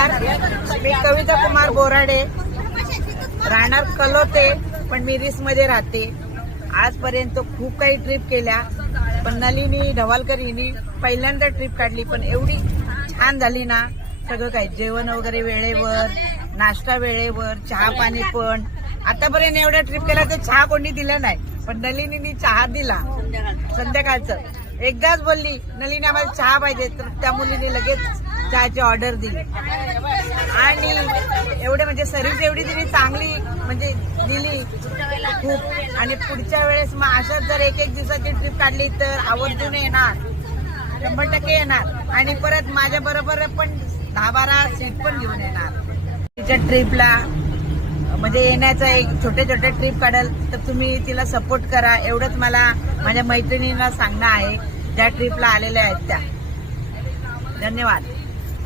नमस्कार, मी कविता कुमार बोराडे, राहणार कलोते, पण मी मध्ये राहते. आजपर्यंत खूप काही ट्रिप केल्या, पण नलिनी ढवालकर हिने पहिल्यांदा ट्रिप काढली, पण एवढी छान झाली ना. सगळं काही जेवण वगैरे वेळेवर, नाश्ता वेळेवर, चहा पाणी पण. आतापर्यंत एवढ्या ट्रिप केल्या तर चहा कोणी दिला नाही, पण नलिनीने चहा दिला संध्याकाळचं. एकदाच बोलली नलिनी आम्हाला चहा पाहिजे, तर त्या मुलीने लगेच चहाची ऑर्डर दिली. आणि एवढे म्हणजे सर्व्हिस एवढी तिने चांगली म्हणजे दिली खूप. आणि पुढच्या वेळेस मग अशाच जर एक दिवसाची ट्रिप काढली तर आवर्जून येणार, 100% येणार. आणि परत माझ्या बरोबर पण 10-12 सीट पण घेऊन येणार. तिच्या ट्रिपला म्हणजे येण्याचा एक छोटे ट्रिप काढल तर तुम्ही तिला सपोर्ट करा, एवढंच मला माझ्या मैत्रिणींना सांगणं आहे ज्या ट्रिपला आलेल्या आहेत त्या. धन्यवाद.